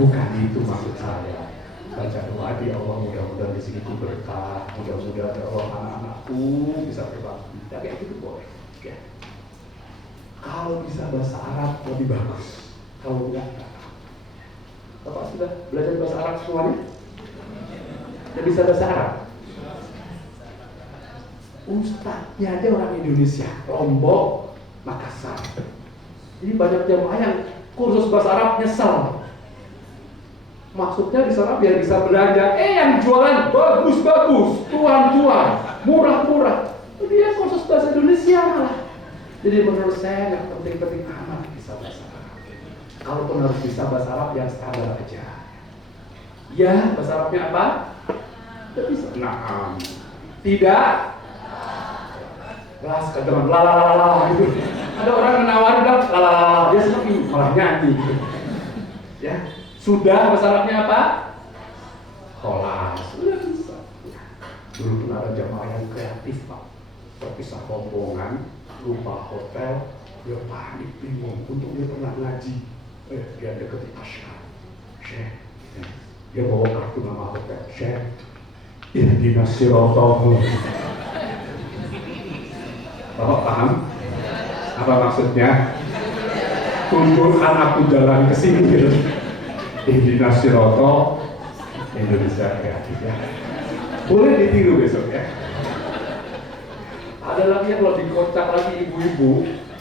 Bukan itu maksud saya. Baca doa di Allah, mudah-mudahan rezekiku berkah, mudah-mudahan ya Allah anak-anakku bisa berbakti. Ya kayak gitu boleh. Ya. Kalau bisa bahasa Arab lebih bagus. Kalau enggak, Bapak sudah belajar bahasa Arab semuanya? Sudah bisa bahasa Arab? Ustaznya aja orang Indonesia, Lombok, Makassar. Jadi banyak jamaah yang kursus bahasa Arab nyesel. Maksudnya di sana biar bisa belanja, yang jualan bagus-bagus, tuan-tuan, murah-murah. Dia kursus bahasa Indonesia malah. Jadi menurut saya nggak penting-penting amat bisa bahasa Arab. Kalaupun harus bisa bahasa Arab yang standar aja. Ya, bahasa Arabnya apa? Tidak bisa. Nah, tidak. Kelas kedengaran lalalala gitu. Ada orang menawarin bilang lalalala, dia sepi malah nyanyi gitu. Ya, sudah bahasa Arabnya apa? Kholas. Sudah bisa. Dulu pun ada jamaah yang kreatif Pak. Terpisah rombongan, lupa hotel, dia panik bingung. Untuk dia pernah ngaji. Dia deketi Asyar. Syekh, Dia bawa kartu nama hotel, Syekh, ihdinas siratal. Bapak paham? Apa maksudnya? Tunjukkan aku jalan ke sini gitu. Ihdinas siratal Indonesia Kreatif ya. Boleh ditiru besok ya. Ada lagi yang lebih kocak lagi,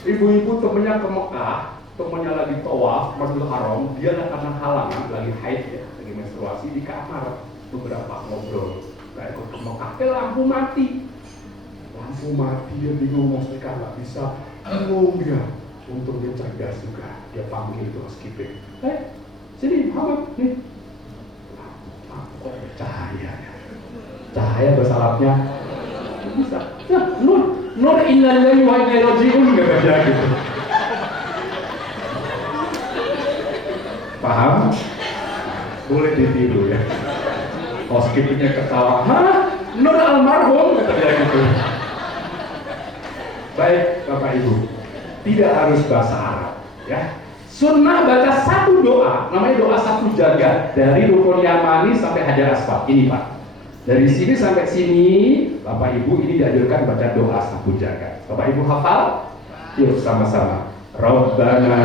ibu-ibu temennya ke Mekah, temennya lagi tawaf Masjidil Haram, dia karena halangan lagi haid ya, lagi menstruasi di kamar beberapa ngobrol. Nggak ikut ke Mekah, lampu mati, dia bingung mau setrika nggak bisa, bingung dia. Untung dia cerdas juga, dia panggil itu housekeeping. Sini Muhammad nih, lampu kok cahaya bahasa Arabnya bisa. Nur inna lillahi wa inna ilaihi raji'un kata dia gitu. Paham? Boleh ditiru ya. Housekeepingnya ketawa, hah? Nur almarhum kata dia gitu. Baik Bapak Ibu, tidak harus bahasa Arab ya. Sunnah baca satu doa, namanya doa satu jagat dari Rukun Yamani sampai Hajar Aswad. Ini Pak, dari sini sampai sini Bapak Ibu ini dianjurkan baca doa satu jagat. Bapak Ibu hafal? Yuk sama-sama. Rabbana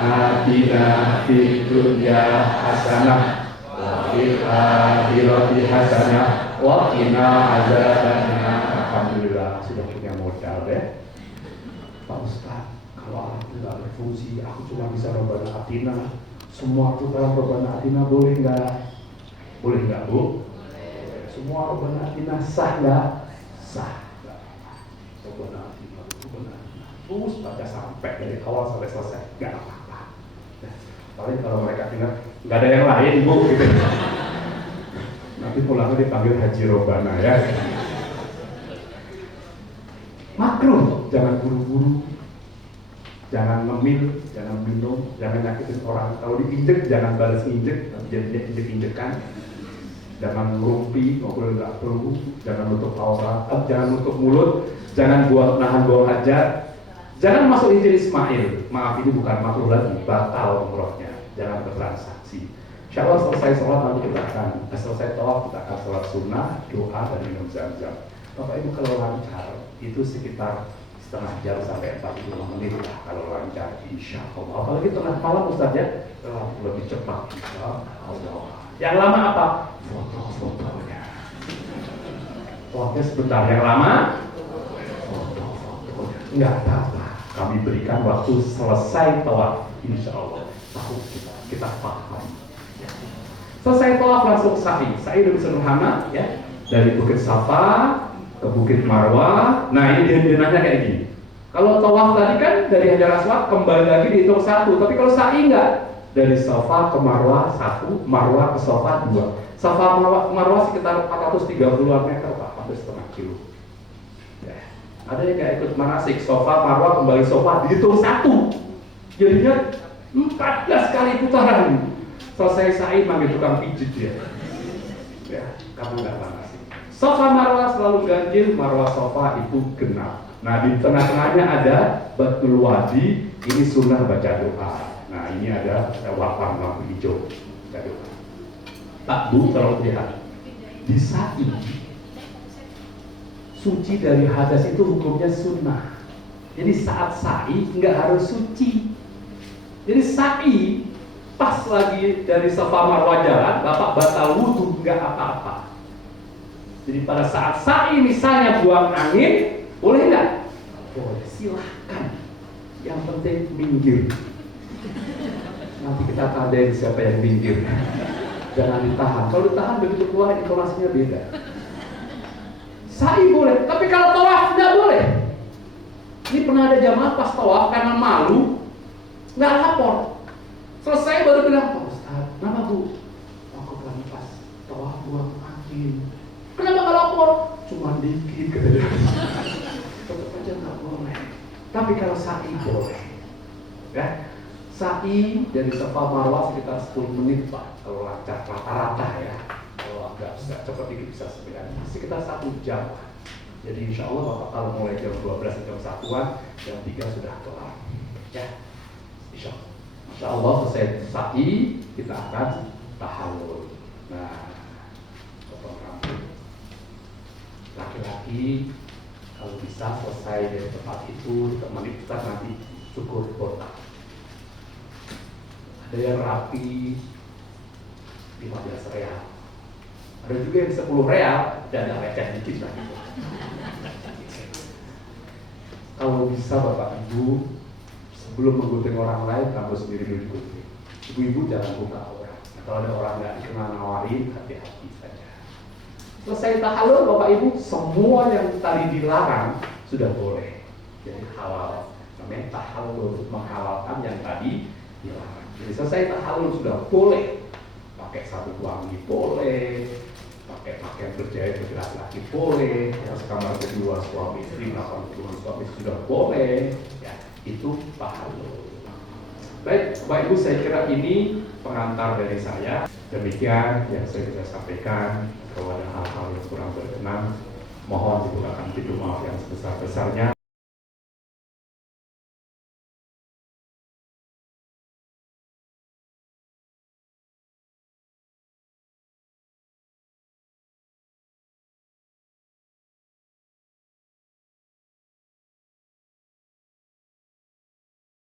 atina fid dunya hasanah wa fil akhirati hasanah wa qina adzabannar. Alhamdulillah sudah punya modal ya. Pak Ustaz, kalau alat itu nggak berfungsi, aku cuma bisa Rabbana atina. Semua putaran Rabbana atina boleh nggak? Boleh nggak Bu? Semua Rabbana atina sah nggak? Sah. Rabbana atina, terus baca sampai dari awal sampai selesai, nggak apa-apa. Paling kalau mereka ingat nggak ada yang lain Bu, gitu. Nanti pulangnya dipanggil Haji Robbana ya. Makruh, jangan buru-buru, jangan ngemil, jangan minum, jangan nyakitin orang. Kalau diinjek jangan balas injek, jadi injek-injekan. Jangan ngerumpi, nggak perlu. Jangan nutup aurat, jangan nutup mulut, jangan nahan buang hajat. Jangan masuk izin Ismail. Maaf, ini bukan makruh lagi, batal umrohnya. Jangan bertransaksi. Insya Allah selesai sholat nanti kita akan selesai tawaf, kita akan sholat sunnah, doa dan minum zam-zam. Bapak Ibu kalau lancar itu sekitar setengah jam sampai 45 menit lah kalau lancar, insya Allah. Apalagi tengah malam Ustaz ya, lebih cepat insya Allah. Yang lama apa? Foto-fotonya. Waktunya sebentar. Yang lama foto-fotonya. Enggak apa-apa. Kami berikan waktu selesai tawaf, insya Allah. Tahu kita paham. Ya. Selesai tawaf langsung sa'i. Sa'i lebih sederhana ya. Dari Bukit Safa ke Bukit Marwah. Nah ini dinanya kayak gini. Kalau tawaf tadi kan dari Hajar Aswad kembali lagi dihitung satu. Tapi kalau sa'i enggak. Dari Safa ke Marwah 1, Marwah ke Safa 2. Safa Marwah sekitar 430 meter Pak, hampir setengah kilo. Ya. Ada yang nggak ikut manasik, Safa Marwah kembali Safa dihitung 1. Jadinya 14 kali putaran. Selesai sa'i manggil tukang pijit dia. Ya, kamu nggak manasik. Safa Marwah selalu ganjil, Marwah Safa itu genap. Nah di tengah-tengahnya ada Batul Wadi, ini sunnah baca doa. Nah ini ada warna lampu hijau. Pak Bu kalau lihat di sa'i suci dari hadas itu hukumnya sunnah. Jadi saat sa'i nggak harus suci. Jadi sa'i pas lagi dari Safa Marwah jalan, Bapak batal wudhu nggak apa-apa. Jadi pada saat sa'i misalnya buang angin, boleh nggak? Boleh, silahkan. Yang penting minggir. Nanti kita tandain siapa yang minggir. Jangan ditahan. Kalau ditahan begitu keluar informasinya beda. Sa'i boleh, tapi kalau tawaf nggak boleh. Ini pernah ada jamaah pas tawaf karena malu nggak lapor. Selesai baru bilang, Pak Ustaz, kenapa Bu? Aku kan pas tawaf buang angin. Kenapa nggak lapor? Cuma dikit katanya. Tetap aja nggak boleh. Tapi kalau sa'i boleh. Ya. Sa'i dari Safa Marwah sekitar 10 menit Pak, kalau lancar rata-rata ya. Kalau agak cepat dikit bisa 9, sekitar 1 jam. Jadi insya Allah Bapak kalau mulai jam 12 jam 1-an, jam 3 sudah kelar. Ya, insya Allah selesai sa'i kita akan tahallul. Nah, potong rambut. Laki-laki kalau bisa selesai dari tempat itu ditemani Ustaz nanti cukur botak. Ada yang rapi 15 real, ada juga yang 10 real dan ada receh dikit lah gitu. Kalau bisa Bapak Ibu sebelum menggunting orang lain, kamu sendiri dulu digunting. Ibu-ibu jangan buka orang. Kalau ada orang nggak dikenal nawarin, hati-hati saja. Selesai tahallul Bapak Ibu, semua yang tadi dilarang sudah boleh. Jadi halal. Namanya tahallul, menghalalkan yang tadi dilarang. Jadi selesai tahallul sudah boleh. Pakai sabun wangi boleh, pakai pakaian berjahit bagi laki-laki boleh, yang sekamar berdua suami istri, melakukan hubungan suami sudah boleh. Ya, itu tahallul. Baik, Bapak Ibu, saya kira ini pengantar dari saya. Demikian yang saya bisa sampaikan. Kalau ada hal-hal yang kurang berkenan, mohon dibukakan pintu maaf yang sebesar-besarnya.